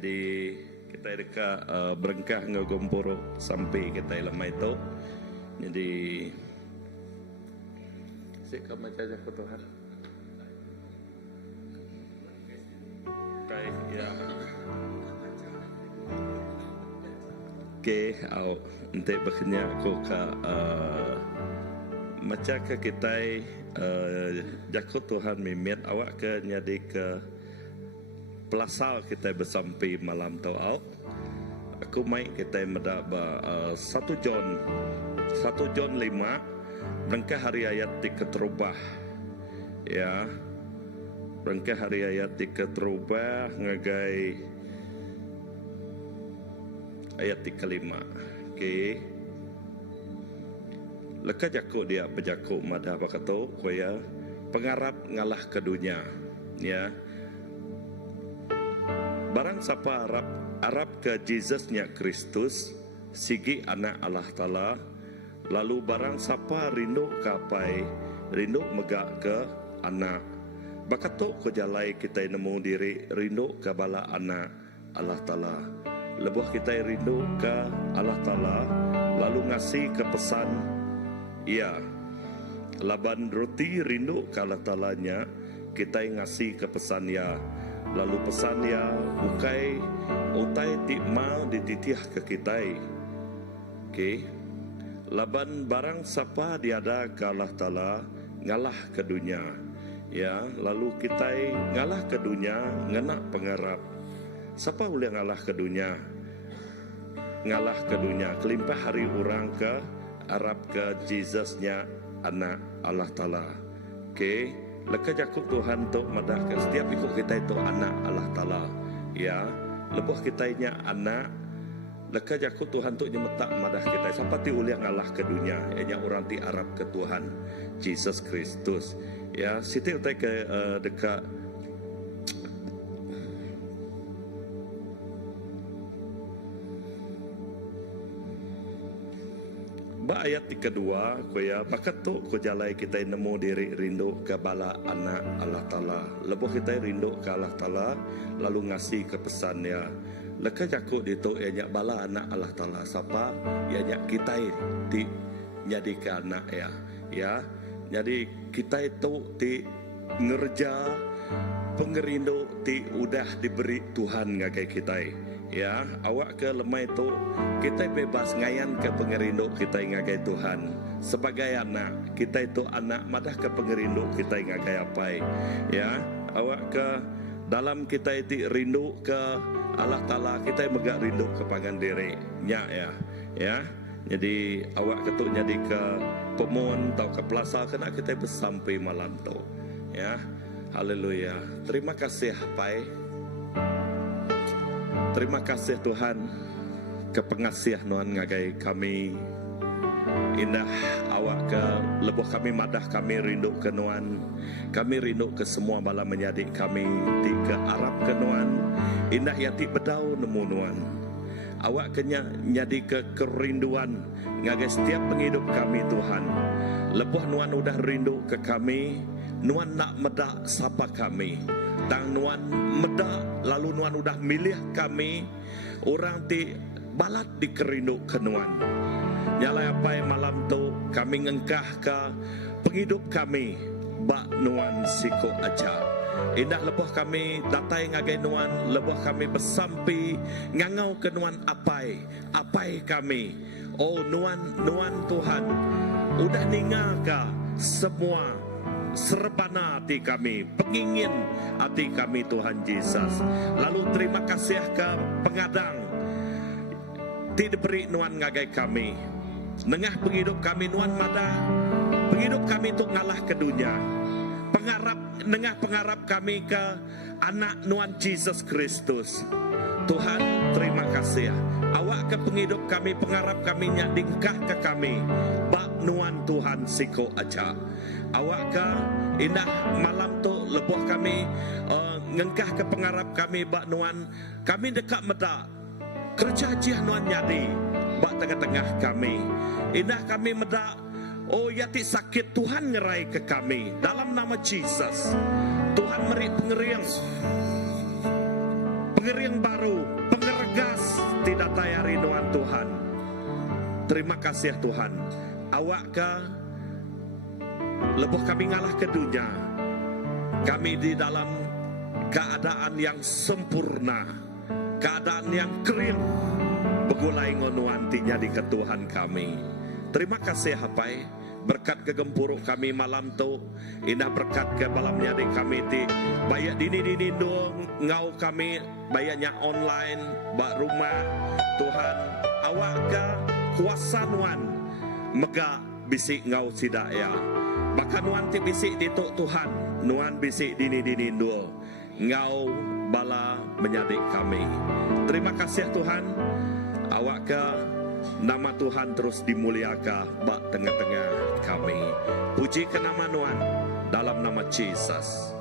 Jadi kita dekat berengkah ngogomporo sampai kita lemai itu. Jadi saya macam apa Tuhan? Baik ya. Okay, untuk bekerja aku ke macam ke kita jakut Tuhan mimit awak ke jadi ke pelasal kita bersampai malam tau aku main kita mendak 1 John 5 berengkah hari ayat 3 terubah ya berengkah hari ayat 3 terubah ngagai ayat 35. Okey. Leka jakuk dia berjakuk madah bakato koya pengarap ngalah ke dunia ya. Barang siapa Arab ke Jesusnya Kristus sigi anak Allah Taala, lalu barang siapa rindu kapai rindu megak ke anak bakato ko jalai kita nemu diri rindu ke bala anak Allah Taala. Lebuh kita rindu ke Allah Ta'ala lalu ngasih ke pesan ya laban roti rindu ke Allah Ta'alanya kita ngasih ke pesan ya lalu pesan ya utai tikmal dititiah ke kita. Okay. Laban barang siapa diada ke Allah Ta'ala ngalah ke dunia ya lalu kita ngalah ke dunia ngenak pengarap. Siapa boleh ngalah ke dunia? Ngalah ke dunia. Kelimpah hari orang ke Arab ke Jesusnya anak Allah Ta'ala. Okay. Leka jakuk Tuhan untuk madah ke setiap ikut kita itu anak Allah Ta'ala. Ya. Lebuh kitanya anak. Leka jakuk Tuhan untuk nyemetak madah kita. Siapa ti boleh ngalah ke dunia? Ianya orang ti Arab ke Tuhan. Jesus Kristus. Ya. Siti utai ke dekat ayat kedua koya bakat tu ko jalai kita nemu diri rindu ke bala anak Allah Taala lebuh kita rindu ke Allah Taala lalu ngasih ke pesan ya leka jakut itu ianya bala anak Allah Taala siapa ianya kita ti jadi ke anak ya jadi kita itu ti ngerja pengerindu ti udah diberi Tuhan ngagai kita ya awak ke lemah itu kita bebas ngayan ke pengerindu kita ngagai Tuhan sebagai anak kita itu anak madah ke pengerindu kita ngagai apa ya awak ke dalam kita itu rindu ke Allah Ta'ala kita megak rindu ke pangan diri ya jadi awak ketuk jadi ke pemun atau ke plaza kena kita bersampai malam tu ya haleluya terima kasih Pai. Terima kasih Tuhan ke pengasiah Tuhan ngagai kami indah awak ke lebuh kami madah kami rindu ke Tuhan kami rindu ke semua bala menyadik kami di ke Arab ke Tuhan indah yati bedau nemu Tuhan awak kenya nyadi ke kerinduan ngagai setiap penghidup kami Tuhan lebuh Tuhan udah rindu ke kami Tuhan nak medak sapa kami dan Nuan medak lalu Nuan udah milih kami orang ti balat di kerindu ke Nuan nyala apa malam tu kami ngengkah ke penghidup kami bak Nuan siko aja indah lebuh kami datai ngagai Nuan lebuh kami bersampai ngangau ke Nuan apai kami oh Nuan Tuhan udah ningaka semua serbana hati kami, pengingin hati kami Tuhan Yesus. Lalu terima kasih ke pengadang tidak beri Nuan ngagai kami. Nengah penghidup kami Nuan madah penghidup kami itu ngalah ke dunia. Pengarap kami ke anak Nuan Jesus Kristus. Tuhan terima kasih. Awak ke penghidup kami, pengarap kami nyadingkah ke kami. Bak Nuan Tuhan siko aja. Awak ke indah malam tu lebuh kami ngengkah ke pengarap kami bak Nuan kami dekat medak kerja jiah Nuan nyadi bak tengah-tengah kami indah kami medak oh yati sakit Tuhan ngerai ke kami dalam nama Jesus Tuhan meri pengerian pengering baru, pengeregas tidak daya rinduan Tuhan. Terima kasih Tuhan. Awak ke lebuh kami ngalah ke dunia. Kami di dalam keadaan yang sempurna, keadaan yang kering, begulai ngonuantinya di ketuhan kami. Terima kasih Hapai, berkat kegempuruk kami malam tu, indah berkat ke balamnya di kami ti, bayak dini dong ngau kami, bayaknya online, bak rumah, Tuhan, awak ke kuasa nuan, mega bisik ngau sidaya, bahkan nuan ti bisik dituk Tuhan, nuan bisik dini dong, ngau bala menyadik kami. Terima kasih Tuhan, awak ke nama Tuhan terus dimuliakan bak tengah-tengah kami. Puji ke nama Tuhan dalam nama Yesus.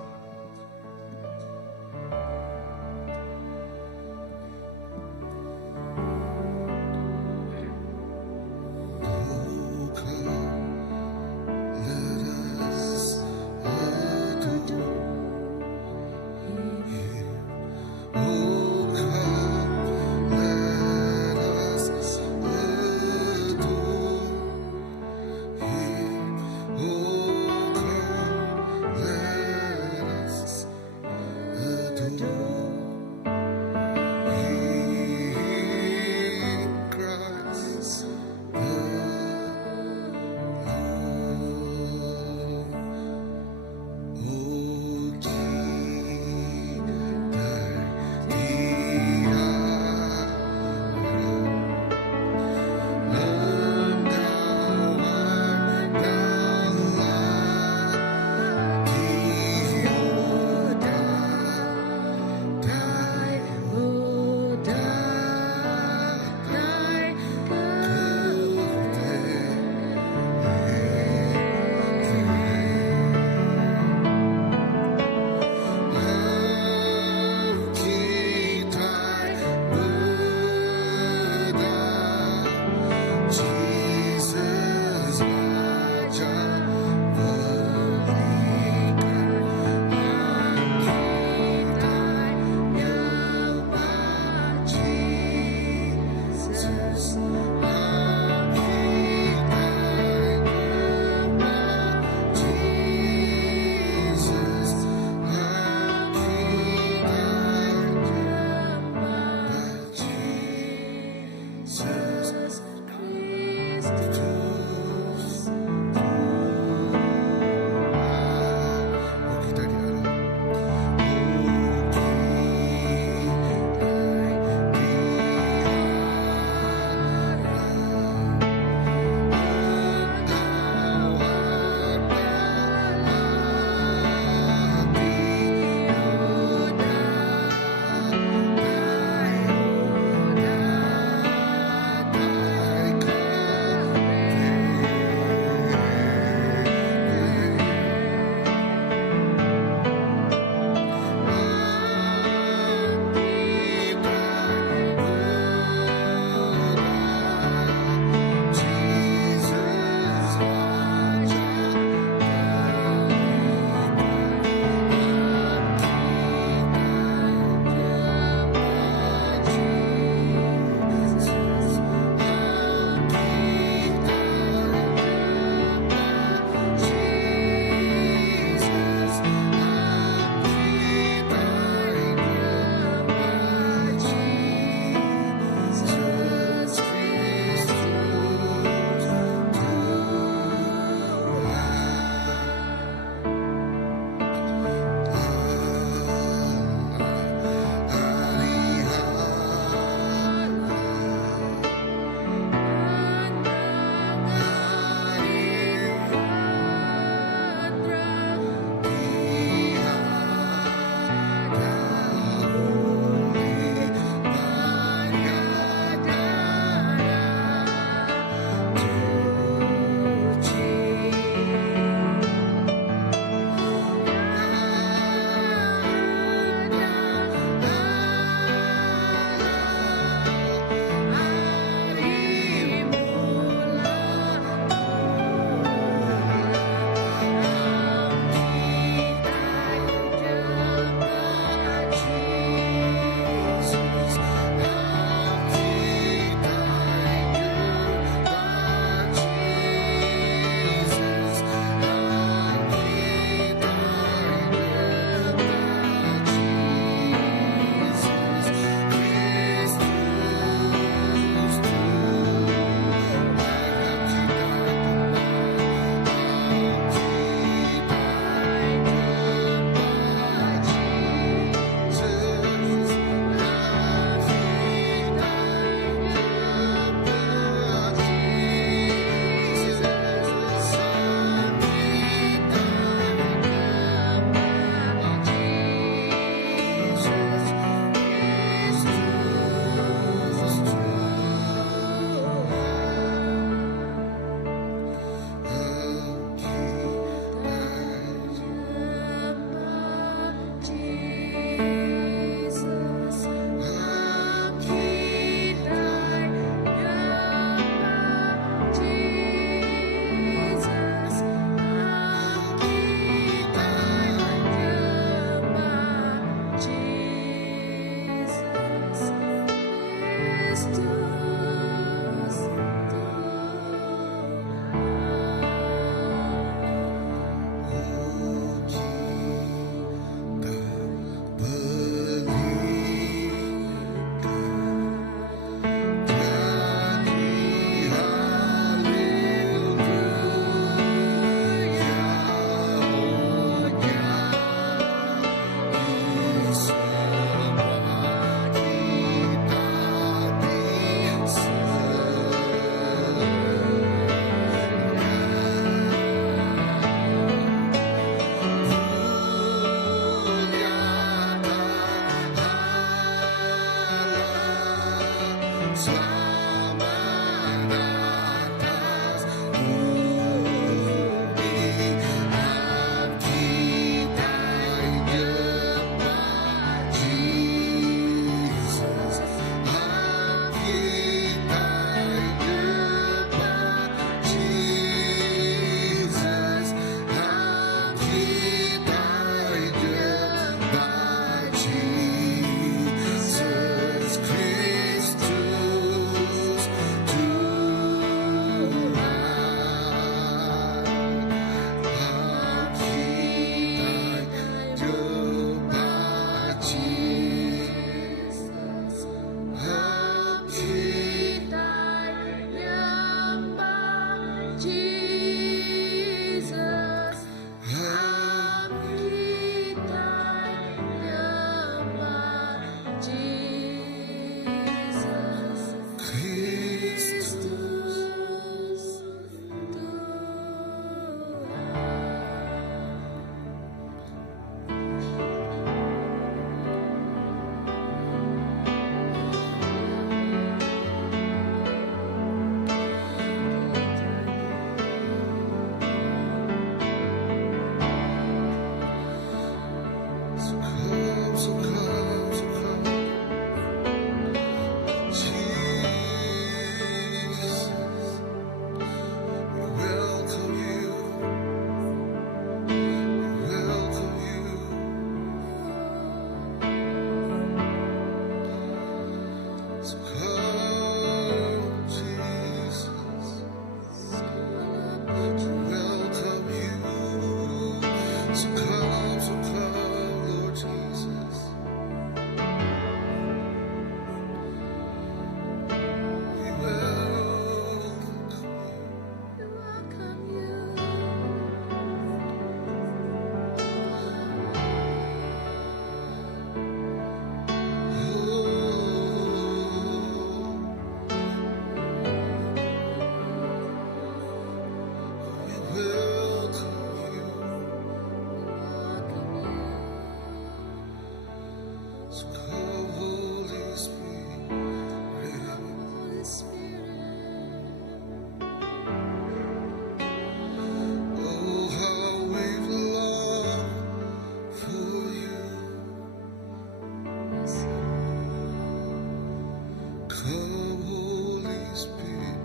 Come, Holy Spirit.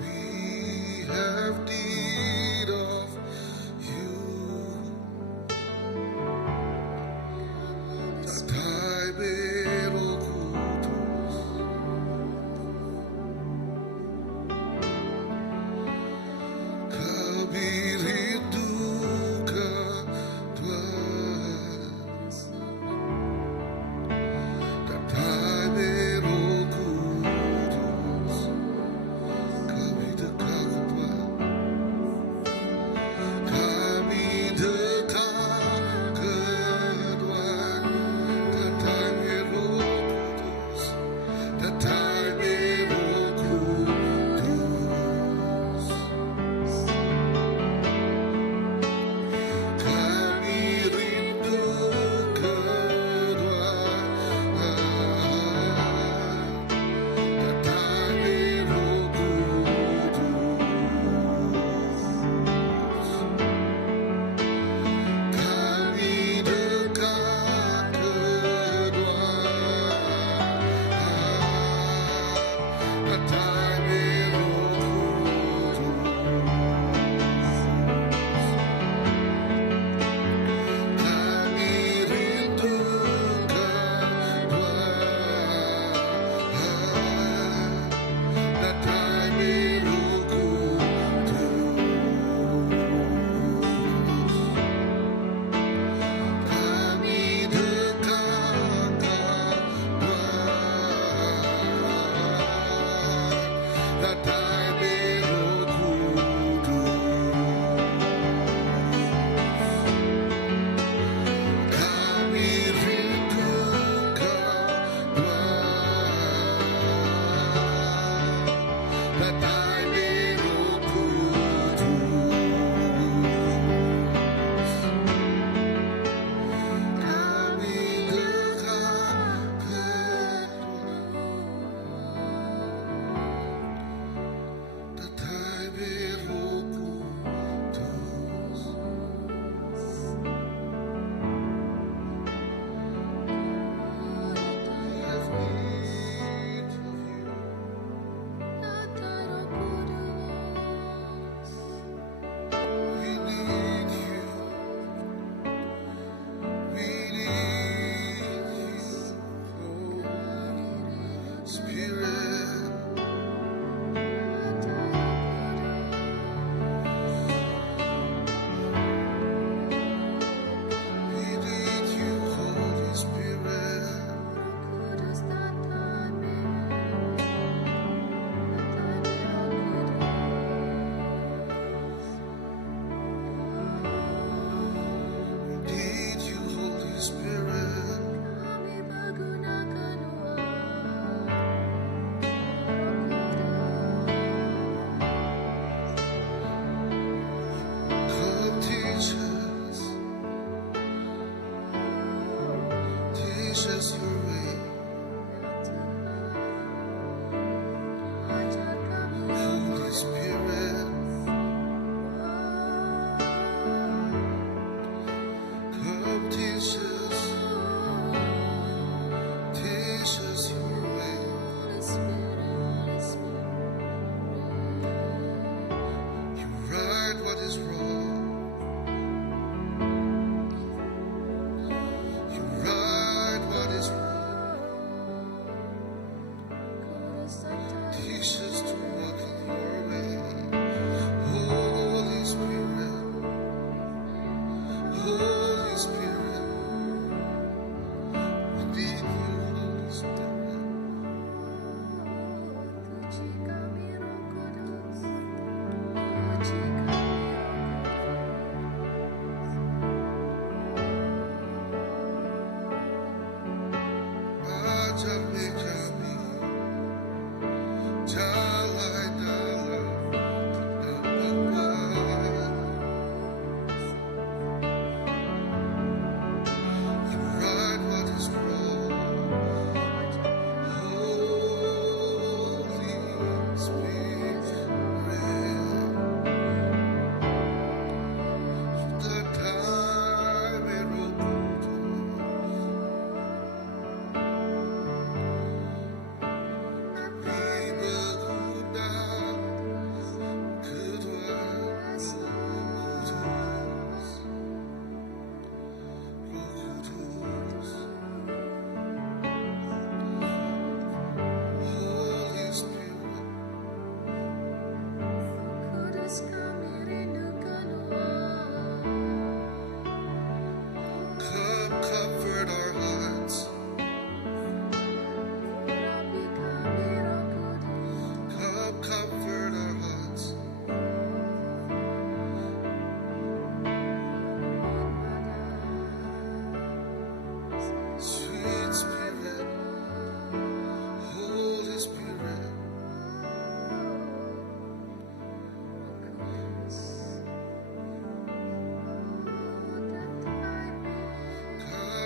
We have need of you. Tatai bero kutus. Kami rindu Tuhan. Tatai bero kudus. Kami dekat Tuhan. Kami dekat ke Tuhan.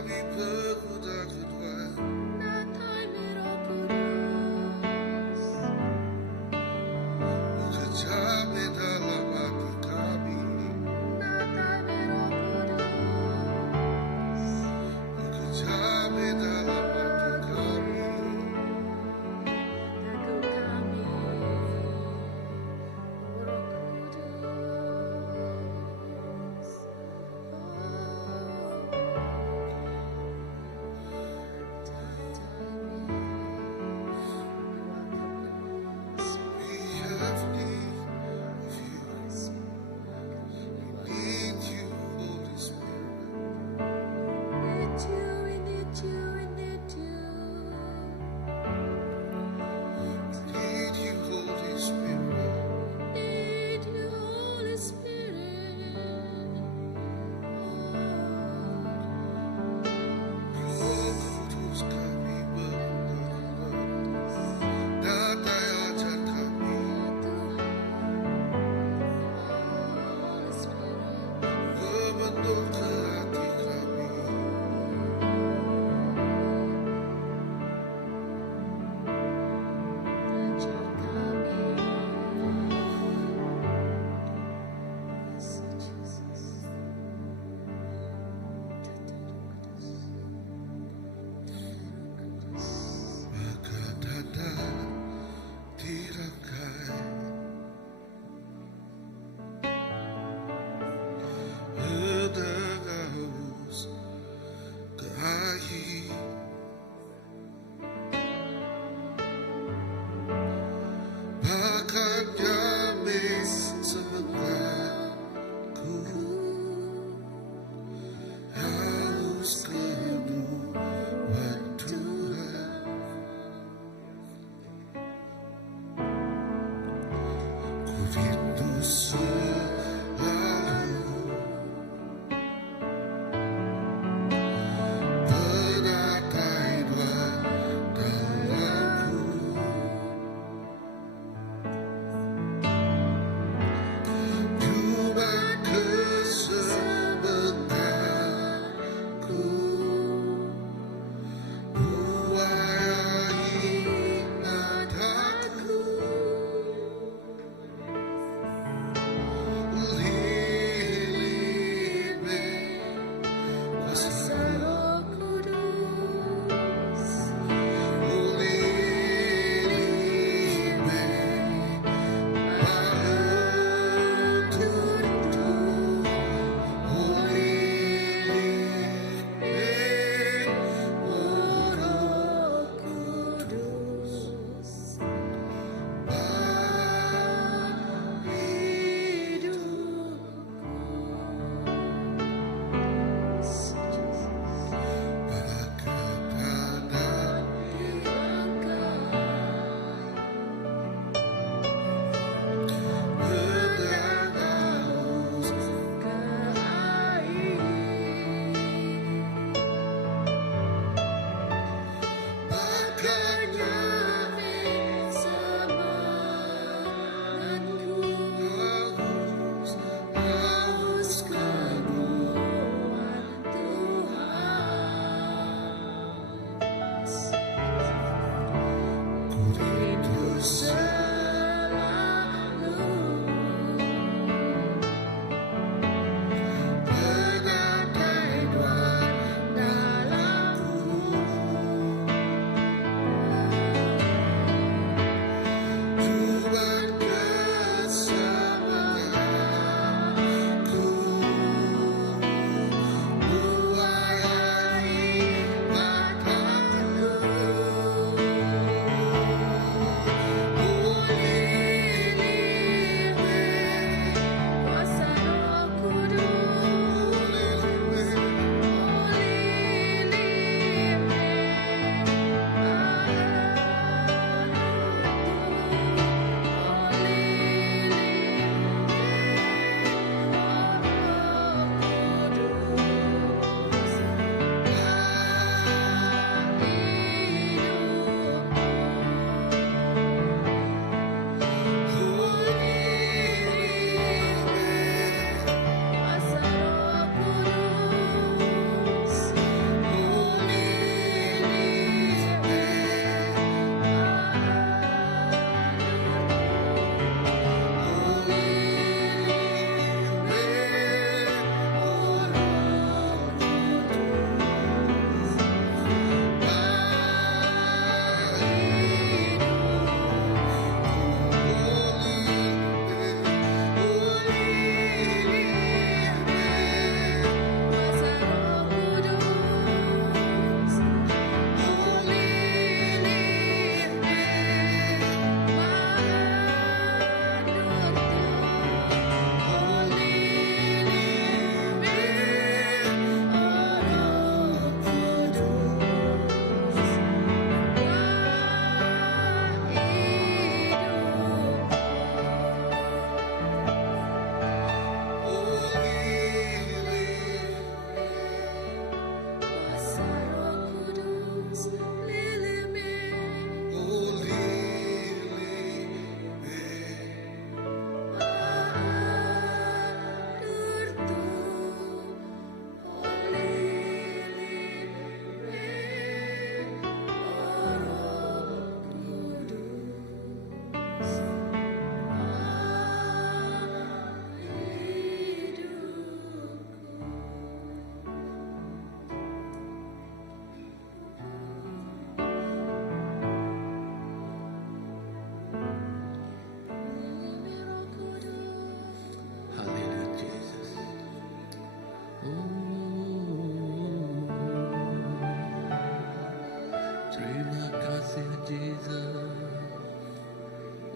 kami berkuda-kuda. Bekerja dalam hati kami. Bekerja dalam hati kami.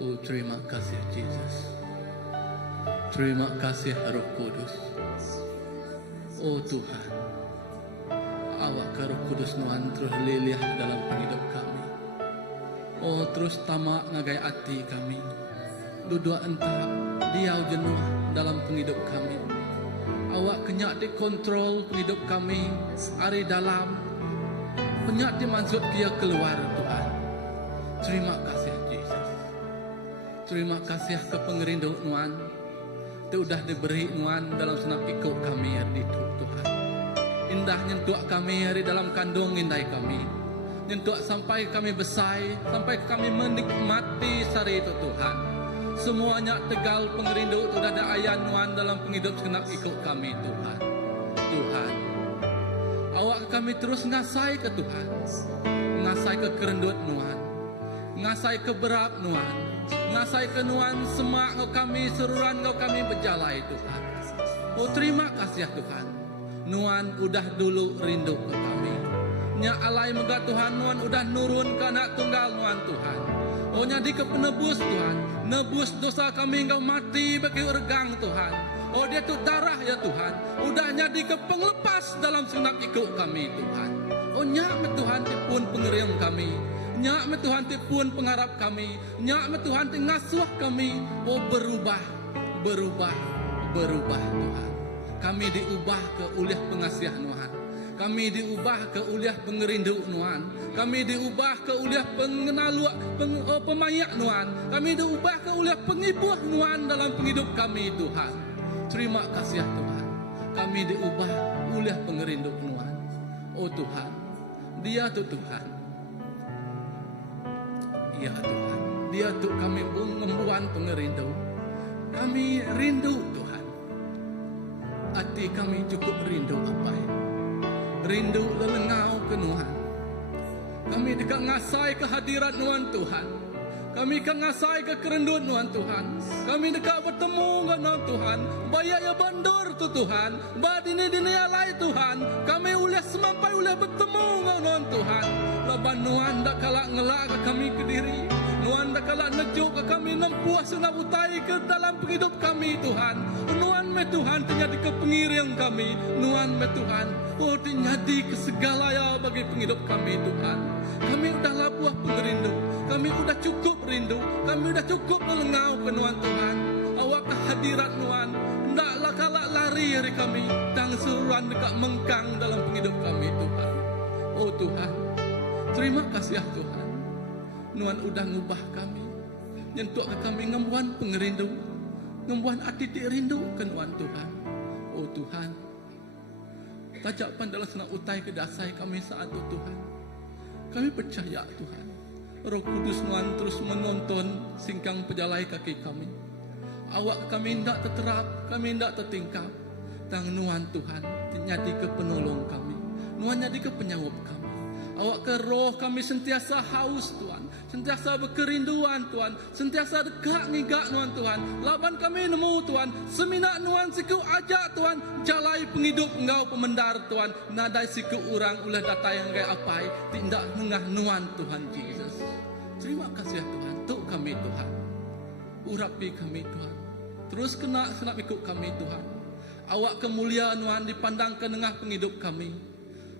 Oh, terima kasih Jesus. Terima kasih Roh Kudus. Oh Tuhan, awak ke Roh Kudus Nuan terus liliah dalam hidup kami. Oh, terus tamak ngagai hati kami. Duduk entah diau jenuh dalam penghidup kami. Awak kenyak dikontrol penghidup kami. Ari dalam kenyak dimaksud dia keluar Tuhan. Terima kasih Jesus. Terima kasih ke pengerindu Nuan. Itu sudah diberi Nuan dalam senap ikut kami hari itu Tuhan. Indah nyentuh kami hari dalam kandung indai kami. Nyentuh sampai kami besar, sampai kami menikmati sari itu Tuhan. Semuanya tegal pengerindu sudah ada ayat Nuan dalam penghidup senap ikut kami Tuhan. Tuhan, awak kami terus ngasai ke Tuhan. Ngasai ke kerendut Nuan. Ngasai ke berat Nuan. Ngasai ke Nuan semak kami, seruran kami berjalai Tuhan. Oh terima kasih Tuhan. Nuan udah dulu rindu ke kami. Nya alai megah Tuhan, Nuan udah nurun ke anak tunggal Nuan Tuhan. Oh nyadi ke penebus Tuhan. Nebus dosa kami engkau mati bagi regang Tuhan. Oh dia tu darah ya Tuhan. Udah nyadi ke penglepas dalam senap ikut kami Tuhan. Oh nyak Tuhan pun pengeriang kami. Nyak Tuhan pun pengharap kami. Nyak Tuhan ngasuh kami. Oh berubah Tuhan. Kami diubah ke uliah pengasihan Tuhan. Kami diubah ke uliah pengerindu Tuhan. Kami diubah ke uliah pengenalu pemayak Tuhan. Kami diubah ke uliah pengibuh Tuhan dalam penghidup kami Tuhan. Terima kasih Tuhan. Kami diubah uliah pengerindu Tuhan. Oh Tuhan, Dia tu Tuhan. Ya Tuhan, Dia tu kami membuat pengerindu. Kami rindu Tuhan. Hati kami cukup rindu apa ya? Rindu lelengau ke Tuhan. Kami dekat ngasai kehadiran Tuhan. Kami dekat ngasai ke kerendut Tuhan. Kami dekat bertemu dengan Tuhan. Bayak ya bandor tu Tuhan. Badini alai Tuhan. Kami uliah semampai uliah bertemu dengan Tuhan. Laban Tuhan dak kalak ngelak ke kami ke diri. Nuan dak kalak nejuk ke kami nempuah senap utai ke dalam penghidup kami Tuhan. Nuan me Tuhan terjadi ke pengiriang kami. Nuan me Tuhan oh terjadi ke segala ya bagi penghidup kami Tuhan. Kami udah lapuah pengerindu. Kami udah cukup rindu. Kami udah cukup melengau ke Nuan Tuhan. Awak kehadirat Nuan ndaklah kalak lari dari kami. Dan seruan dekat mengkang dalam penghidup kami Tuhan. Oh Tuhan, terima kasih ya Tuhan. Nuan udah ngubah kami. Nyentuh ke kami ngembuan pengerindu. Ngembuan hati rindu ke Nuan Tuhan. Oh Tuhan, tajak pandalah senang utai kedasai kami saat itu Tuhan. Kami percaya Tuhan. Roh Kudus Nuan terus menonton singkang pejalai kaki kami. Awak kami tidak terterap, kami tidak tertingkap. Tang Nuan Tuhan, nyadi ke penolong kami. Nuan nyadi ke penyawab kami. Awak ke roh kami sentiasa haus Tuhan. Sentiasa berkerinduan Tuhan. Sentiasa dekat ngigak Nuan Tuhan. Laban kami nemu Tuhan. Seminak Nuan siku ajak Tuhan. Jalai penghidup engkau pemendar Tuhan. Nadai siku orang ulah data yang gaya apai. Tindak mengah Nuan Tuhan Jesus. Terima kasih Tuhan. Tuk kami Tuhan. Urapi kami Tuhan. Terus kena senap ikut kami Tuhan. Awak kemuliaan Tuhan dipandang ke tengah penghidup kami.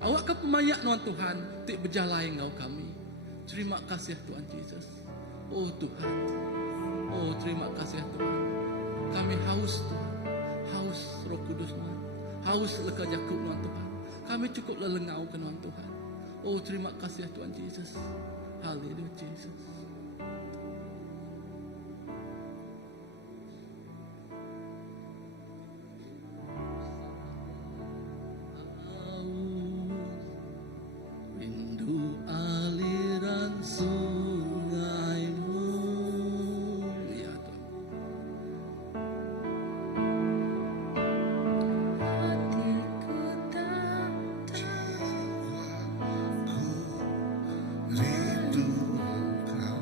Awak ke pemayak Tuhan Tuhan. Tik berjalai engkau kami. Terima kasih Tuhan Yesus. Oh Tuhan. Oh terima kasih Tuhan. Kami haus Tuhan. Haus Roh Kudus Tuhan. Haus leka Yakub Tuhan. Kami cukup lelengau ke Tuhan. Oh terima kasih Tuhan Yesus. Haleluya Yesus. Rindu kau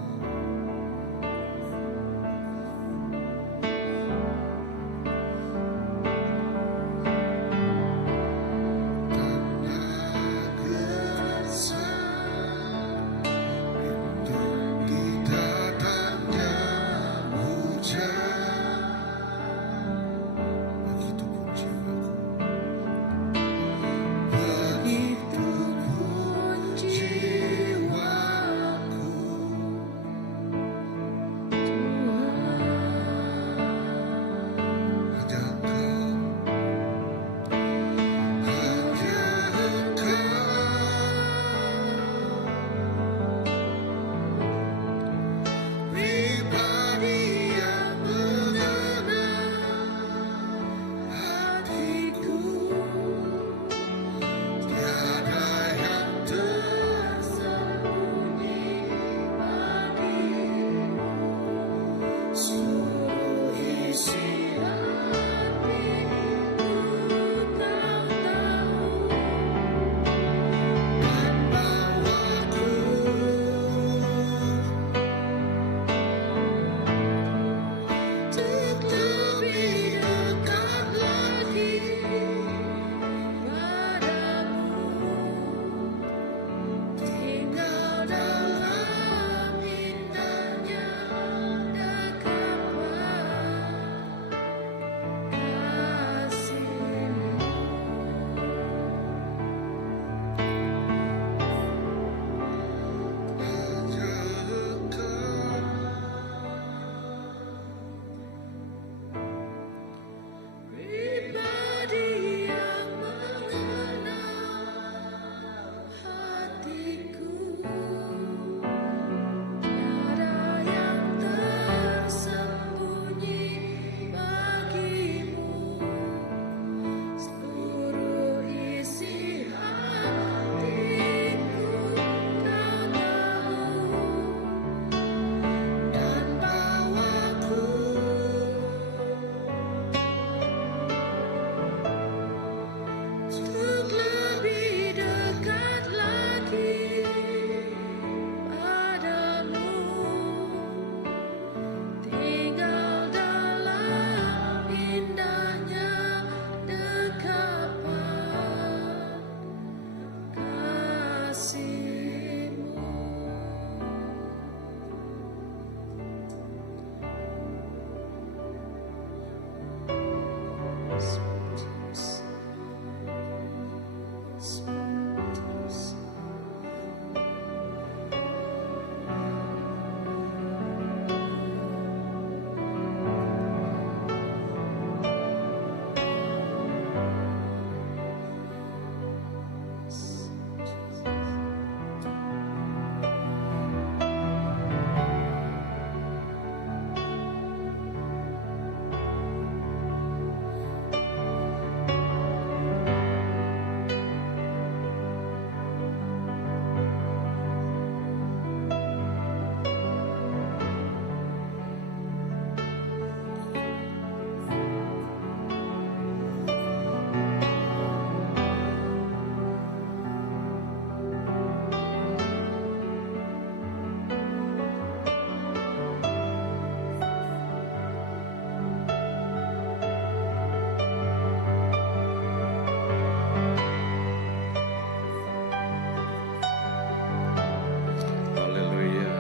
Haleluya.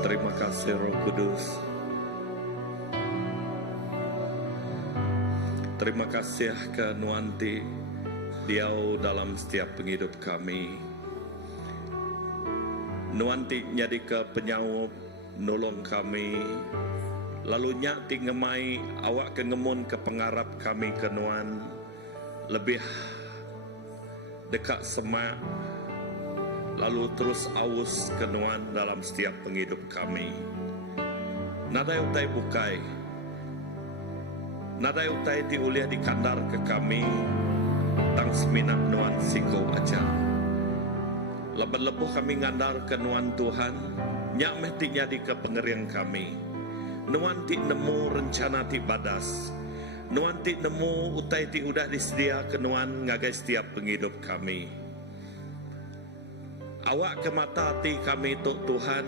Terima kasih Roh Kudus. Terima kasih ke Nuanti Diau dalam setiap penghidup kami. Nuanti nyadi ke penyaup nolong kami. Lalu nyati ngemai awak ke ngemun ke pengarap kami ke Nuan. Lebih dekat semak. Lalu terus aus ke Nuan dalam setiap penghidup kami. Nadai utai bukai. Nadai utai diuliah di kandar ke kami. Tang seminak Nuan siko aja. Lebat-lebuh kami ngandar ke Nuan Tuhan. Nyak mesti nyadi ke pengerian kami. Nuan ti nemu rencana ti badas. Nuan ti nemu utai ti udah disedia ke Nuan ngagai setiap penghidup kami. Awak ke mata hati kami tok Tuhan.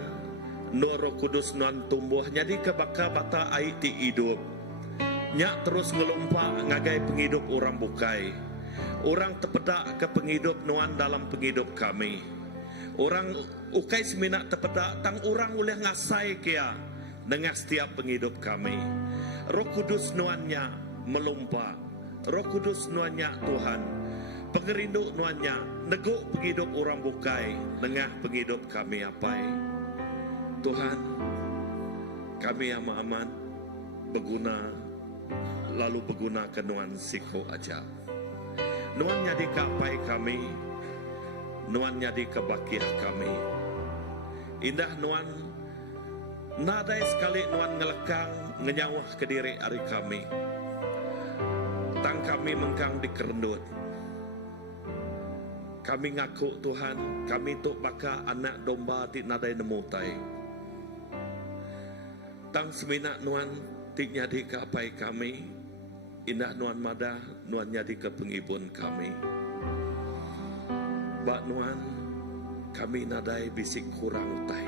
Nur Roh Kudus Nuan tumbuh nyadi ke baka bata ai ti hidup. Nyak terus ngelumpak ngagai penghidup orang bukai. Orang terpedak ke penghidup Nuan dalam penghidup kami. Orang ukai seminak terpedak tang orang boleh ngasai kia dengan setiap penghidup kami. Roh Kudus Nuannya melumpak. Roh Kudus Nuannya Tuhan. Pengerindu Nuannya neguk penghidup orang bukai dengan penghidup kami apai. Tuhan, kami amat berguna lalu berguna ke Nuan siko aja. Nuan nyadi kapai kami, Nuan nyadi kebakiah kami. Indah Nuan, nadai sekali Nuan ngelekang ngenyawah ke diri hari kami. Tang kami mengkang dikerendut. Kami ngaku Tuhan, kami tu baka anak domba ti nadai nemutai. Tang seminak Nuan ti nyadi kapai kami. Indah Nuan madah, Nuan nyadi ke pengibun kami. Bak Nuan, kami nadai bisik kurang utai.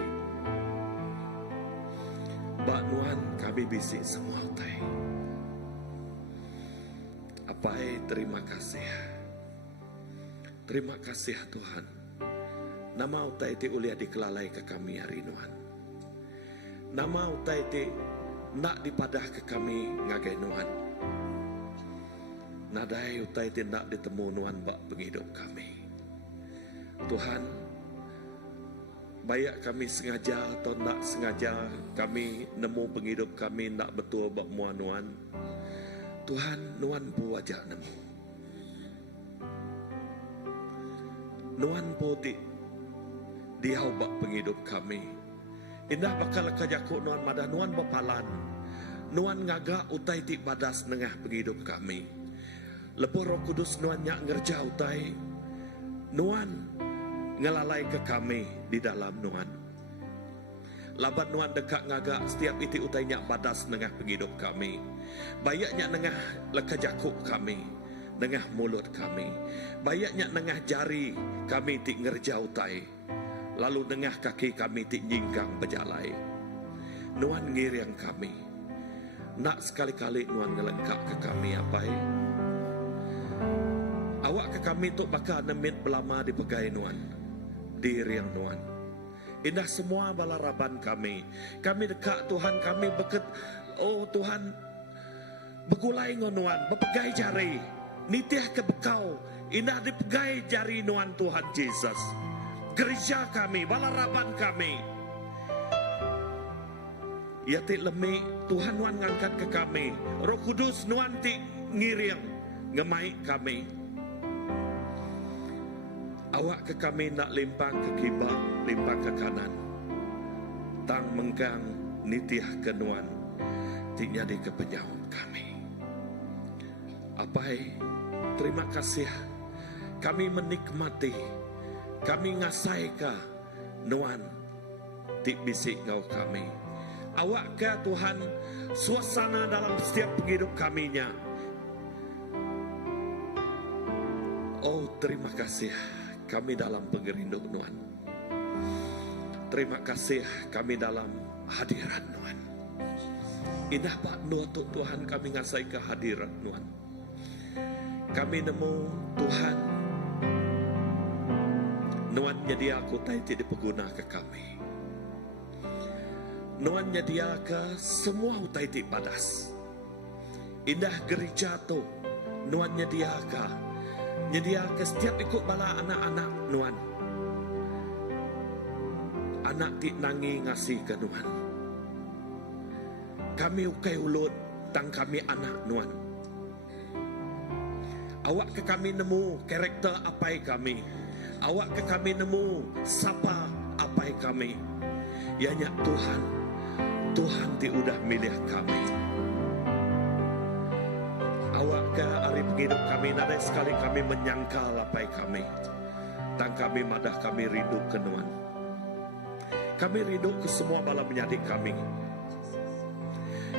Bak Nuan, kami bisik semua utai. Apai terima kasih. Terima kasih Tuhan. Nama utai ti uliah dikelalai ke kami hari Nuan. Nama utai ti nak dipadah ke kami ngagai Nuan. Nadai utai tindak ditemu Nuan bak penghidup kami. Tuhan, bayak kami sengaja atau tak sengaja kami nemu penghidup kami nak betul bak mua Nuan. Tuhan, Nuan pun wajah nemu. Nuan pun diau bak penghidup kami. Indah bakal kajakuk Nuan madah Nuan bapalan. Nuan ngagak utai ti badas nengah penghidup kami. Lepas Roh Kudus Nuan nyak ngerja utai. Nuan ngelalai ke kami di dalam Nuan. Labat Nuan dekat ngagak setiap iti utai nyak badas nengah penghidup kami. Bayaknya nengah leka jakuk kami. Nengah mulut kami. Bayaknya nengah jari kami ti ngerja utai. Lalu nengah kaki kami ti nyingkang berjalai. Nuan ngiriang kami. Nak sekali-kali Nuan ngelengkap ke kami apai. Awak ke kami tu bakal nemit belama di pegai Nuan. diriang Tuhan. Indah semua balaraban kami. Kami dekat Tuhan, kami beket. Oh Tuhan, begulai ngonuan, bepegai jari. Nitiah ke bekau, indah dipegai jari nuan Tuhan Yesus. Gereja kami, balaraban kami. Ya ti lemi, Tuhan nuan ngangkat ke kami. Roh Kudus nuan ti ngiring, ngemai kami. Awak ke kami nak limpang ke kibak, limpang ke kanan. Tang menggang nitiah kenuan, ti nyadi ke penyawab kami. Apai, terima kasih. Kami menikmati, kami ngasai ka nuan, ti bisik ngau kami. Awak ke Tuhan, suasana dalam setiap hidup kaminya. Oh terima kasih. Kami dalam pengerinduk Tuhan. Terima kasih kami dalam hadirat Tuhan. Indah Pak nuatuk Tuhan kami ngasai kehadiran Tuhan. Kami nemu Tuhan. Nuan jadi aku taiti dipeguna ke kami. Nuan jadi ke semua taiti padas. Indah gereja tu. Nuan jadi nyedia ke setiap ikut bala anak-anak Nuan. Anak ti nangi ngasih ke Nuan. Kami ukai ulut tang kami anak Nuan. Awak ke kami nemu karakter apai kami. Awak ke kami nemu sapa apai kami. Ianya Tuhan. Tuhan ti udah milih kami. Awak ke hari penghidup kami, nadai sekali kami menyangkal lapai kami. Dan kami madah kami rindu ke Nuan. Kami rindu ke semua bala menyadik kami.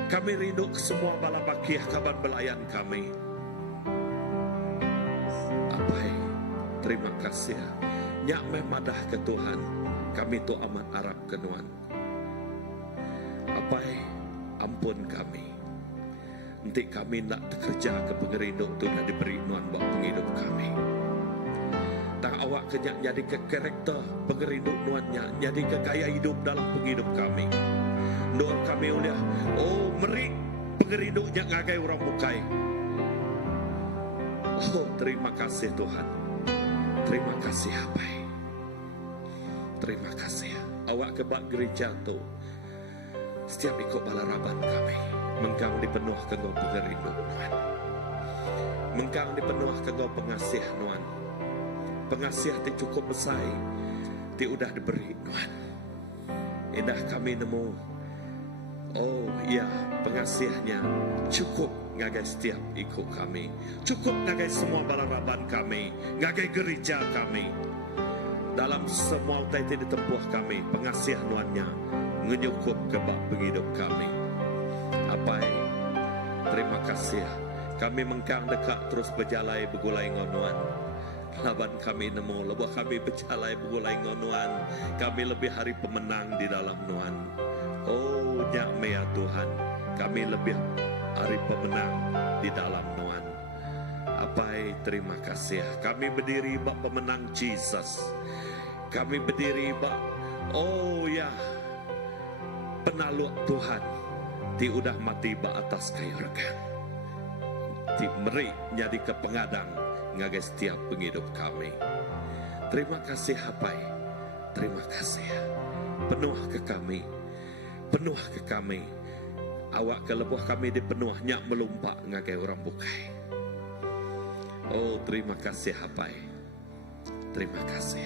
Kami rindu ke semua bala bakiah kabar belayan kami. Apai, terima kasih. Nyak memadah ke Tuhan, kami tu amat Arab ke Nuan. Apai, ampun kami. Nanti kami nak bekerja ke pengerinduk tu nak diberi Nuan buat penghidup kami. Tak awak kenyak jadi ke karakter pengerinduk Nuannya, jadi ke gaya hidup dalam penghidup kami. Nur kami uliah, oh merik pengerinduknya ngagai orang bukai. Oh terima kasih Tuhan. Terima kasih Apai. Terima kasih. Awak ke bak gereja tu, setiap ikut balaraban kami. Mengkang dipenuh ke ngau pengerinduk Nuan. Mengkang dipenuh ke ngau pengasih Nuan. Pengasih ti cukup besar, ti udah diberi Nuan. Indah kami nemu. Oh iya, pengasihnya cukup ngagai setiap ikut kami. Cukup ngagai semua balaraban kami, ngagai gereja kami. Dalam semua utai ditempuh kami, pengasih Nuannya menyukup kebak penghidup kami. Apai, terima kasih. Kami mengkang dekat terus berjalai begulai ngonuan. Laban kami nemu, lebuh kami berjalai begulai ngonuan. Kami lebih hari pemenang di dalam Nuan. Oh, nyakme ya Tuhan. Kami lebih hari pemenang di dalam Nuan. Apai, terima kasih. Kami berdiri bak pemenang Jesus. Kami berdiri bak, oh ya, penaluk Tuhan. Ti udah mati ba atas kayu regang. Ti meri jadi ke pengadang ngagai setiap penghidup kami. Terima kasih Apai. Terima kasih. Penuh ke kami. Penuh ke kami. Awak ke lebuh kami dipenuhnya melumpak ngagai orang bukai. Oh terima kasih Apai. Terima kasih.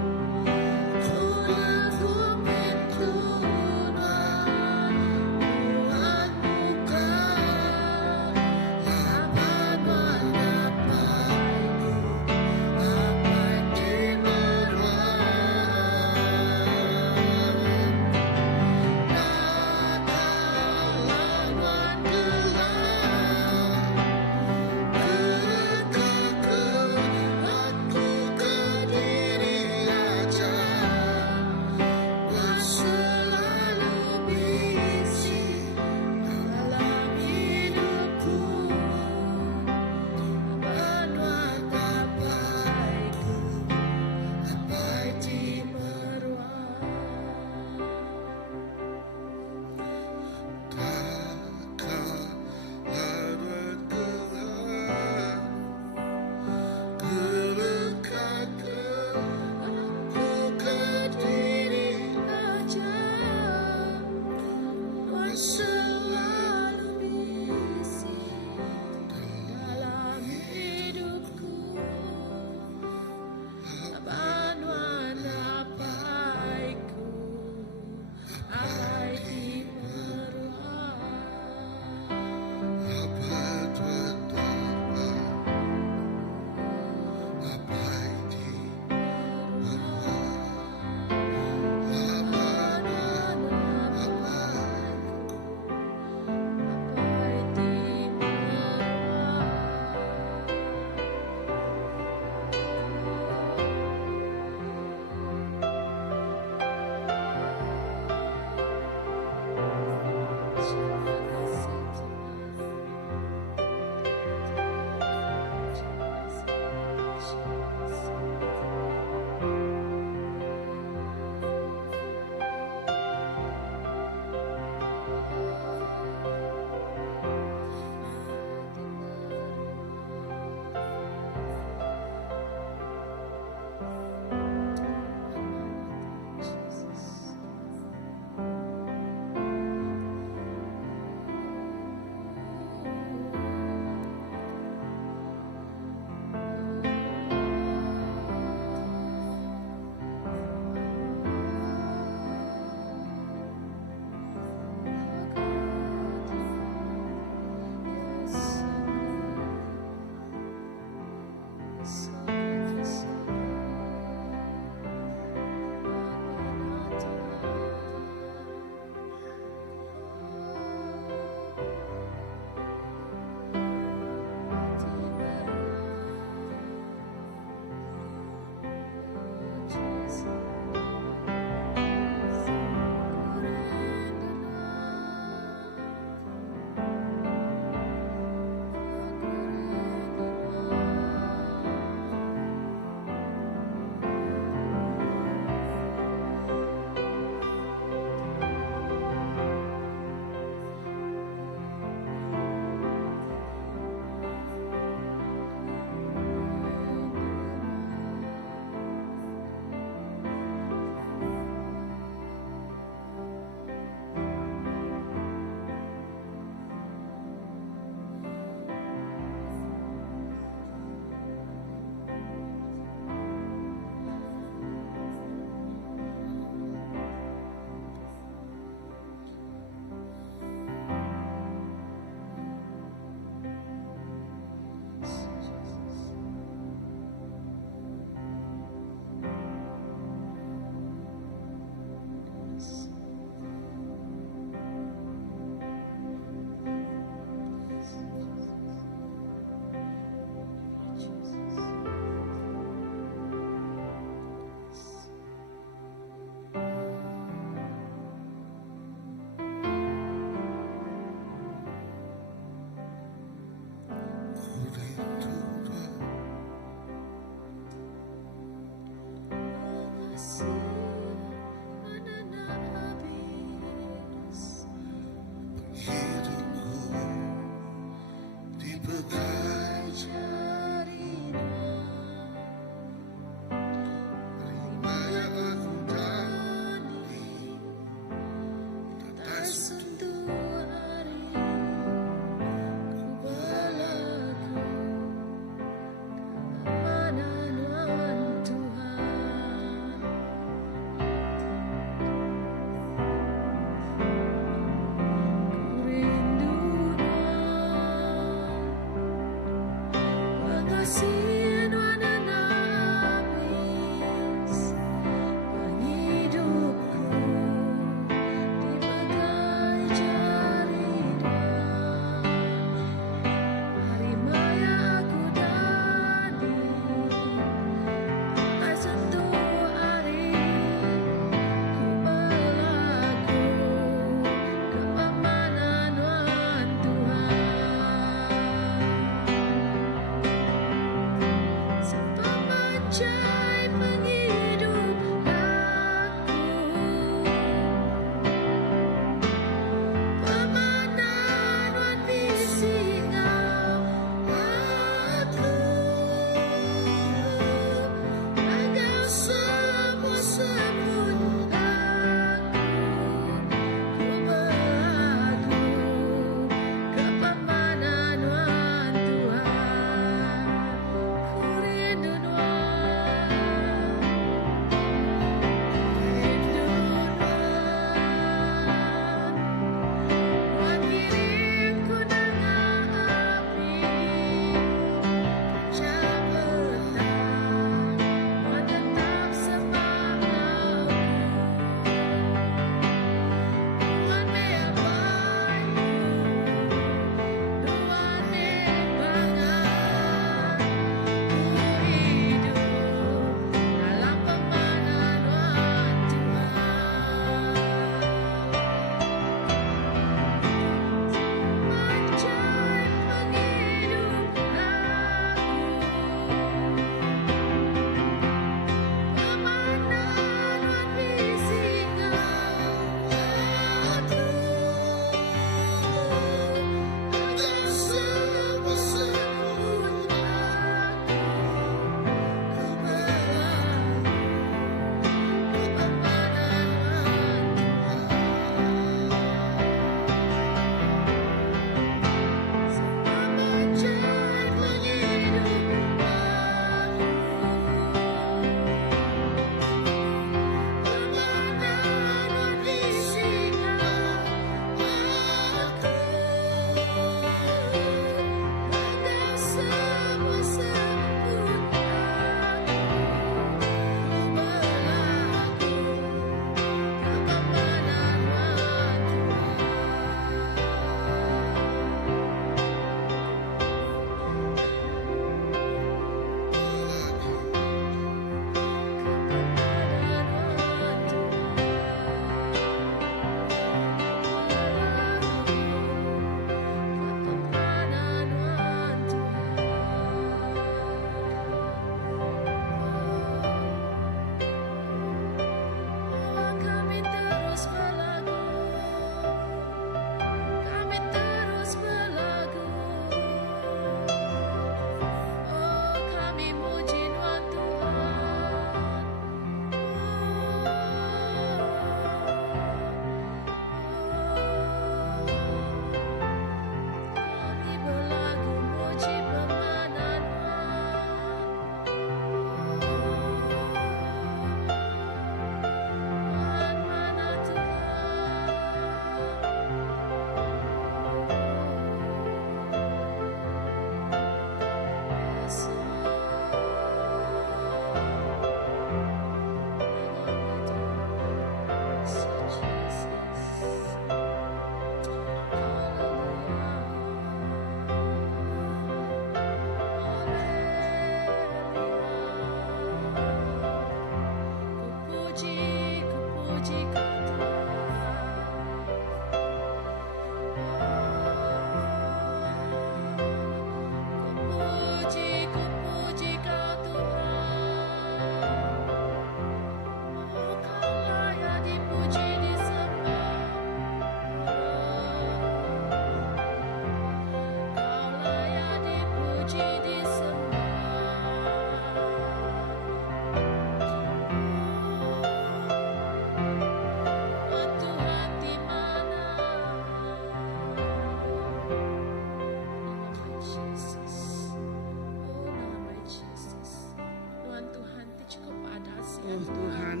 Oh Tuhan,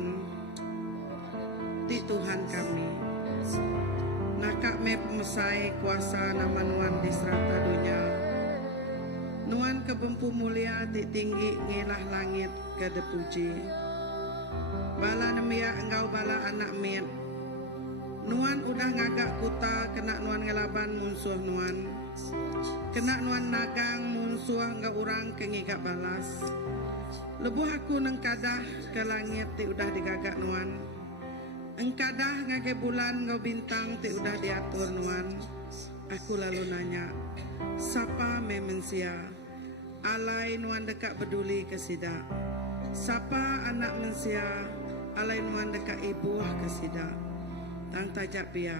Ti Tuhan kami, nakak me pemesai kuasa nama Nuan di serata dunia. Nuan kebempu mulia Ti tinggi ngilah langit ke depuji. Bala nemia engkau bala anak miet. Nuan udah ngagak kuta kena Nuan ngelaban munsuh Nuan. Kena Nuan nagang munsuh engkau orang kengigak balas. Lebuh aku nengkadah ke langit Ti udah digagak Nuan. Engkadah ngake bulan ngau bintang Ti udah diatur Nuan. Aku lalu nanya, sapa memensia? Alai Nuan dekat peduli ke sida. Sapa anak mensia? Alai Nuan dekat ibu ke sida. Tang tajak pia,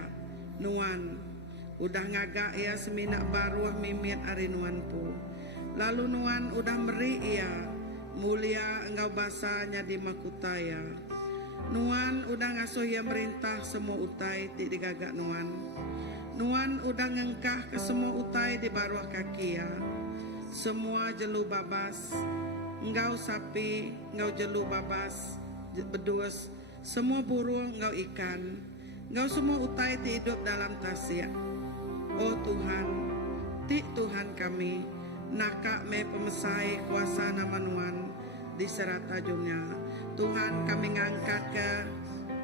Nuan udah ngagak ia seminak baruah mimit ari Nuan pu. Lalu Nuan udah meri ia mulia engkau basanya di makutaya. Nuan udah ngasuh ia merintah semua utai ti digagak Nuan. Nuan udah ngengkah ke semua utai di baruah kaki ya. Semua jelu babas, engkau sapi, engkau jelu babas, bedus, semua burung engkau ikan, engkau semua utai ti hidup dalam tasya. Oh Tuhan, Ti Tuhan kami, nakak me pemesai kuasa nama Nuan di serata dunia. Tuhan kami ngangkat ke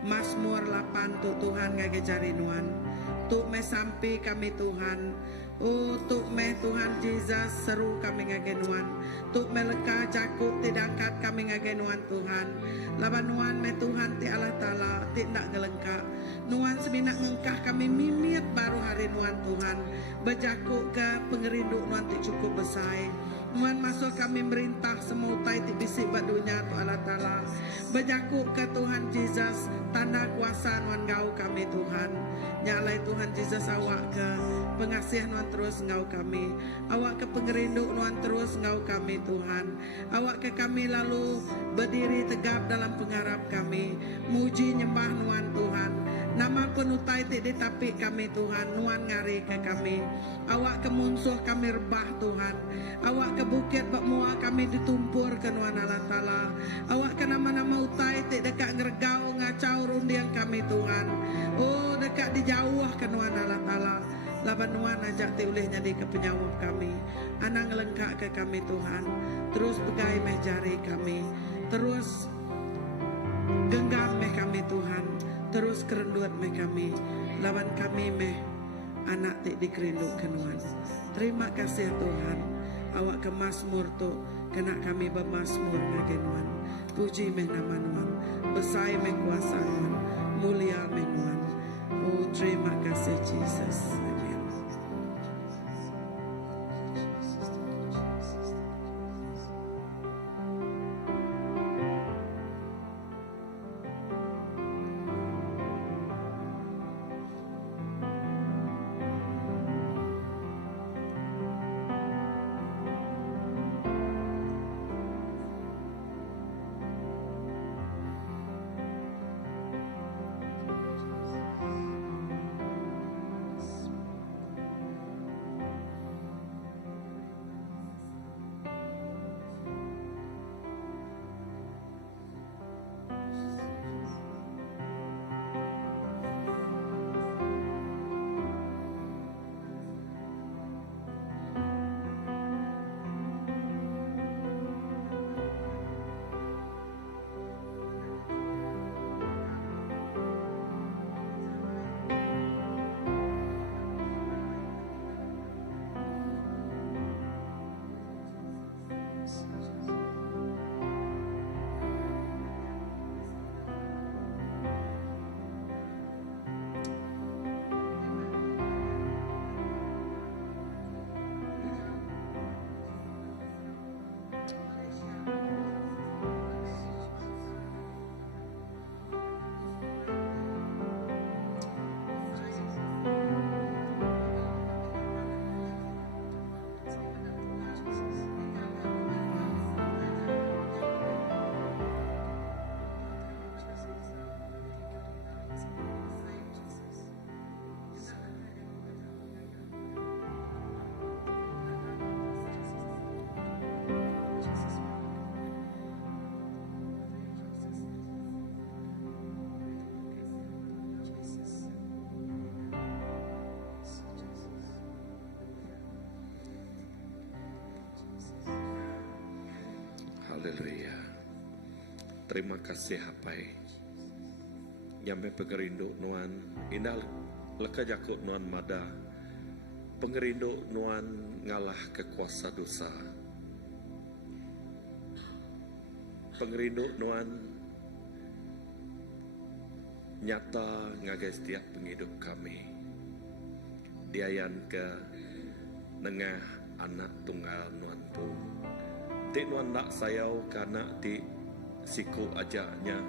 Mazmur 8 tu Tuhan ngage jari Nuan. Tu me sampi kami Tuhan. Oh tu me Tuhan Jesus seru kami ngage Nuan. Tu me leka cakup tidak angkat kami ngage Nuan Tuhan. Laban Nuan me Tuhan ti Allah Ta'ala ti nak gelengka. Nuan seminak ngengkah kami mimit baru hari Nuan Tuhan. Bejakuk ke pengerindu Nuan ti cukup besai. Nuan masuk kami merintah semua utai ti bisik badunya tu Allah Ta'ala. Bejakuk ke Tuhan Jesus tanda kuasa Nuan ngau kami Tuhan. Nyalai Tuhan Jesus awak ke pengasih Nuan terus ngau kami. Awak ke pengerindu Nuan terus ngau kami Tuhan. Awak ke kami lalu berdiri tegap dalam pengharap kami. Muji nyembah Nuan Tuhan. Nama penutai ti ditapik kami Tuhan. Nuan ngari ke kami. Awak ke munsuh kami rebah Tuhan. Awak ke bukit bakmua kami ditumpur ke Nuan Allah Ta'ala. Awak ke nama-nama utai ti dekat ngergau ngacau rundiang kami Tuhan. Oh dekat dijauh ke Nuan Allah Ta'ala. Laban Nuan ajak ti ulih jadi ke penyawab kami. Anang lengkak ke kami Tuhan. Terus pegai meh jari kami. Terus genggam meh kami Tuhan. Terus kerenduat meh kami. Lawan kami meh anak ti dikerindu ke Nuan. Terima kasih Tuhan. Awak ke Mazmur tu kena kami bermazmur ngage Nuan. Puji meh nama Nuan. Besai meh kuasa Nuan. Mulia meh Nuan. Oh terima kasih Jesus. Amen. Terima kasih hapai. Nyampe pengerindu nuan indah leka jakut nuan mada. Pengerindu nuan ngalah kekuasa dosa. Pengerindu nuan nyata ngagai setiap penghidup kami. Diayan ke nengah anak tunggal nuan pun. Ti nuan nak sayau karena ti siku ajaknya.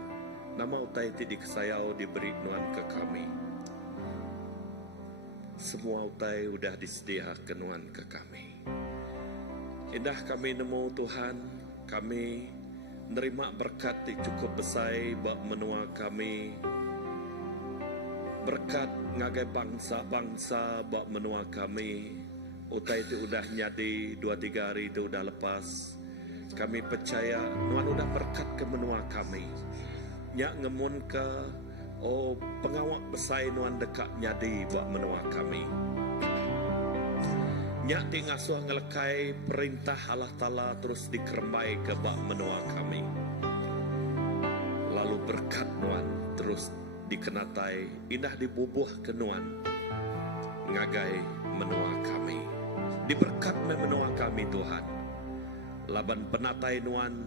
Nama utai ti dikesayau diberi nuan ke kami. Semua utai udah disediakan nuan ke kami. Indah kami nemu Tuhan, kami nerima berkat yang cukup besar bak menua kami. Berkat ngagai bangsa-bangsa bak menua kami. Utai itu udah nyadi 2-3 hari itu udah lepas. Kami percaya nuan udah berkat ke menua kami. Nyak ngemun ke pengawak besar nuan dekat nyadi bak menua kami. Nyak di ngasuh ngelekai perintah Allah Ta'ala terus dikerembai ke bak menua kami. Lalu berkat nuan terus dikenatai indah dibubuh ke nuan ngagai menua kami. Diberkat menua kami Tuhan. Laban penatai nuan,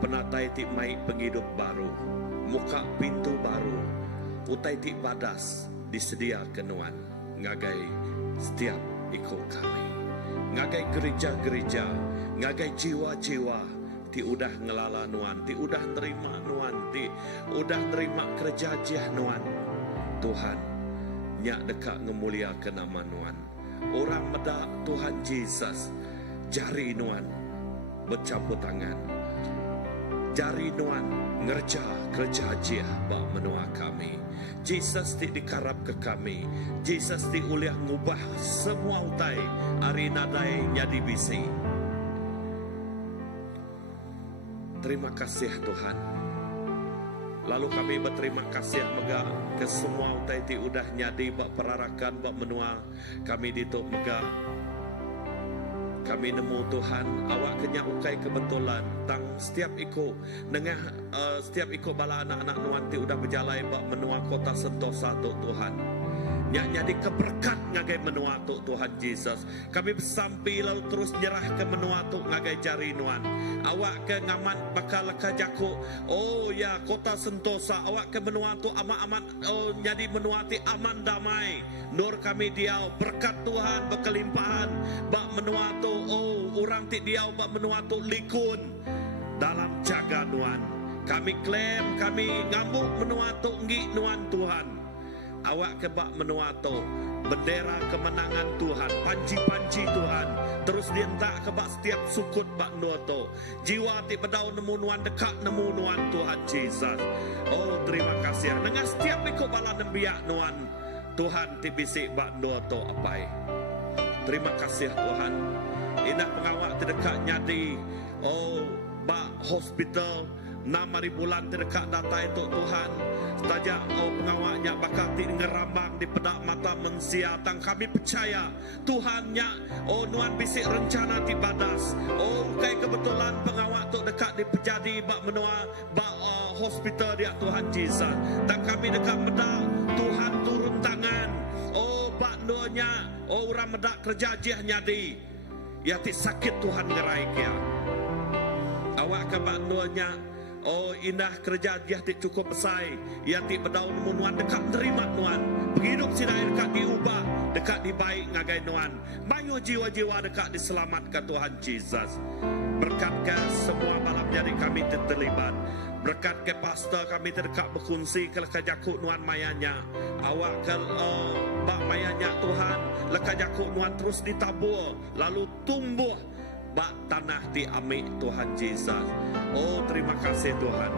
penatai ti mai penghidup baru, muka pintu baru, utai ti badas disedia ke nuan ngagai setiap ikut kami. Ngagai gereja-gereja, ngagai jiwa-jiwa ti udah ngelala nuan, ti udah nerima nuan, ti udah nerima kerja jiah nuan. Tuhan, nyak dekat ngemulia ke nama nuan. Orang medak Tuhan Yesus, jari nuan bercampur tangan. Jari nuan ngerja kerja jiah bak menua kami. Jesus ti dikarap ke kami. Jesus ti uliah ngubah semua utai ari nadai nyadi bisi. Terima kasih Tuhan. Lalu kami berterima kasih mega ke semua utai ti udah nyadi bak perarakan bak menua kami dituk mega. Kami nemu Tuhan awak kenyak ukai kebetulan tang setiap iko nengah setiap iko bala anak-anak nuan ti udah berjalan bak menua kota Sentosa tu Tuhan. Nyak nyadi keberkat ngagai menua tu Tuhan Yesus. Kami bersampi lalu terus nyerah ke menua tu ngagai jari nuan. Awak ke ngaman bakal ke jaku. Oh ya kota Sentosa awak ke menua tu amat-amat nyadi menua ti aman damai. Nur kami diau berkat Tuhan berkelimpahan bak menua tu orang ti diau bak menua tu likun dalam jaga nuan. Kami klaim kami ngambuk menua tu ngi nuan Tuhan. Awak kebak menua tu bendera kemenangan Tuhan, panji-panji Tuhan terus dientak kebak setiap sukut bak menua tu. Jiwa ti bedau nemu nuan dekat nemu nuan Tuhan Yesus. Oh terima kasih. Dengan setiap ikut bala nembiak nuan Tuhan ti bisik bak menua tu apai. Terima kasih Tuhan. Indah pengawak terdekat nyadi bak hospital 6 bulan terdekat data itu Tuhan. Stajak pengawaknya bakal ti ngerambang di pedak mata mensia tang kami percaya Tuhannya nuan bisik rencana ti badas. Kai kebetulan pengawak tu dekat di pejadi bak menua bak hospital dia Tuhan Yesus. Tang kami dekat pedak Tuhan turun tangan. Bak nuanya orang medak kerja jiah nyadi. Ya ti sakit Tuhan ngerai kia. Awak ke bak nuanya indah kerja dia ti cukup besar. Ya ti berdaun nuan dekat terima nuan. Penghidup sinai dekat diubah, dekat dibaik ngagai nuan. Banyak jiwa-jiwa dekat diselamatkan Tuhan Yesus. Berkatkan semua malam jadi kami terlibat. Berkat ke pastor kami terdekat berkongsi ke lekajakuk nuan mayanya. Awak ke bak mayanya Tuhan. Lekajakuk nuan terus ditabur. Lalu tumbuh bak tanah diambil Tuhan Yesus. Terima kasih Tuhan.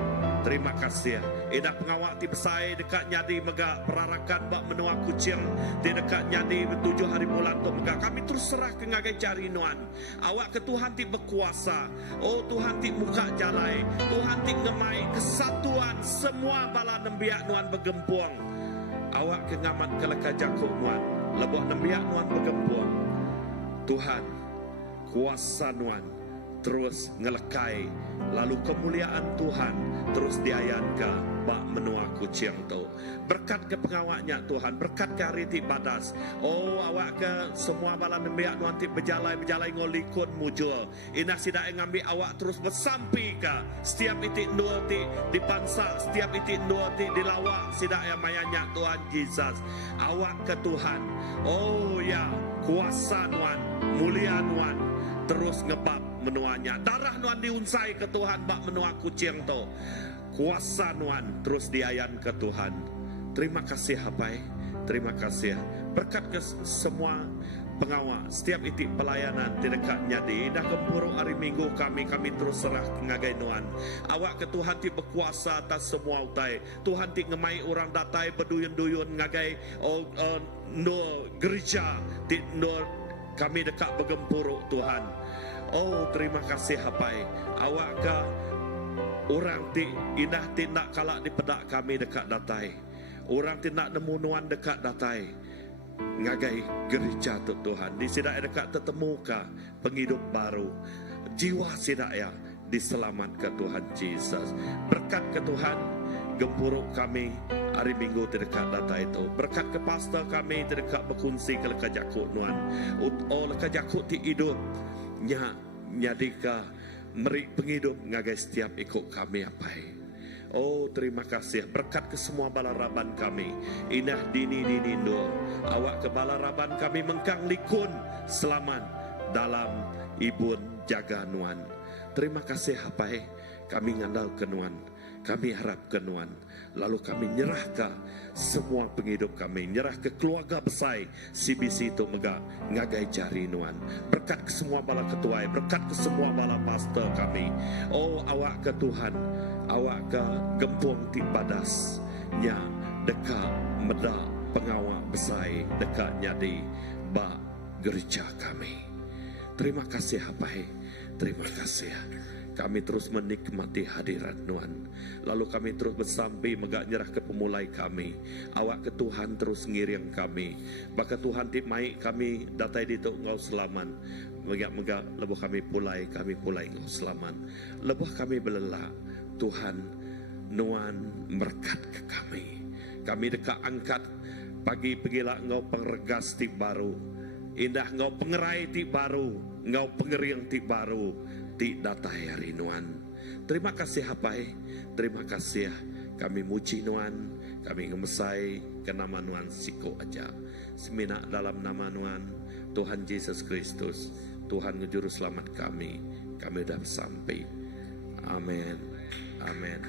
Terima kasih. Indah pengawak ti besai dekat nyadi mega perarakan bak menua kucing di dekat nyadi 7 hari bulan tu mega. Kami terus serah ke ngagai cari nuan. Awak ke Tuhan ti berkuasa. Tuhan ti buka jalai. Tuhan ti ngemai kesatuan semua bala nembiak nuan bergempuang. Awak ke ngamat ke leka jakuk nuan. Lebuh nembiak nuan bergempuang. Tuhan kuasa nuan terus ngelekai, lalu kemuliaan Tuhan terus diayan ke bak menua kucing tu. Berkat ke pengawaknya Tuhan, berkat ke hari ti badas. Oh, awak ke semua bala membiak nuan ti berjalai ngolikun mujul. Inah sidak ngambil awak terus bersampi ke setiap itik dua ti dipansak, setiap itik dua ti dilawak sidak yang mayanya Tuhan Yesus. Awak ke Tuhan. Oh ya, kuasa nuan, mulia nuan terus ngebab menuanya. Darah nuan diunsai ke Tuhan bak menua kucing tu. Kuasa nuan terus diayan ke Tuhan. Terima kasih Hapai, terima kasih. Berkat ke semua pengawal setiap itik pelayanan di dekatnya di dah gempuruk hari Minggu kami terus serah ngagai nuan. Awak ke Tuhan ti berkuasa atas semua utai. Tuhan ti ngemai orang datai berduyun-duyun ngagai no gereja ti no kami dekat bergempuruk Tuhan. Oh, terima kasih Hapai. Awak ke orang ti indah tindak kalak di pedak kami dekat datai. Orang tindak nemu nuan dekat datai. Ngagai gereja tu Tuhan. Di sidak dekat tetemu ka penghidup baru. Jiwa sidak ya diselamat ke Tuhan Yesus. Berkat ke Tuhan gempuruk kami hari Minggu terdekat data itu. Berkat ke pastor kami terdekat berkongsi ke leka jakut nuan. Oh, leka jakut ti hidup nyadika merik penghidup ngagai setiap ikut kami apai. Oh, terima kasih. Berkat ke semua balaraban kami. Inah dini do. Awak ke balaraban kami mengkang likun selamat dalam ibun jaga nuan. Terima kasih Hapai. Kami ngandal ke nuan. Kami harap ke nuan. Lalu kami nyerah ke semua penghidup kami. Nyerah ke keluarga besar CBC itu megak ngagai jari nuan. Berkat ke semua bala ketuai. Berkat ke semua bala pastor kami. Oh, awak ke Tuhan. Awak ke gempung tibadas. Nya dekat meda pengawal besar dekatnya di bak gereja kami. Terima kasih Hapai. Terima kasih. Kami terus menikmati hadirat Nuan. Lalu kami terus bersampai megak nyerah ke pemulai kami. Awak ke Tuhan terus ngiring kami. Baka Tuhan tip maik kami datai di tok ngau selaman. Megak-megak lebuh kami pulai ngau selaman. Lebuh kami belelak. Tuhan Nuan berkat ke kami. Kami dekat angkat pagi pergilah ngau pengregas tip baru. Indah ngau pengerai tip baru. Ngau pengering tip baru. Ti datai hari Nuan. Terima kasih Hapai. Terima kasih kami muji Nuan. Kami ngemesai ke nama Nuan Siko aja. Seminak dalam nama Nuan Tuhan Yesus Kristus, Tuhan ngejuru selamat kami. Kami dah sampai. Amin. Amin.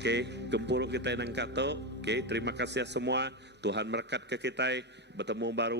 Oke, gempuruk kita yang kata. Oke, terima kasih semua. Tuhan berkat ke kita. Bertemu baru.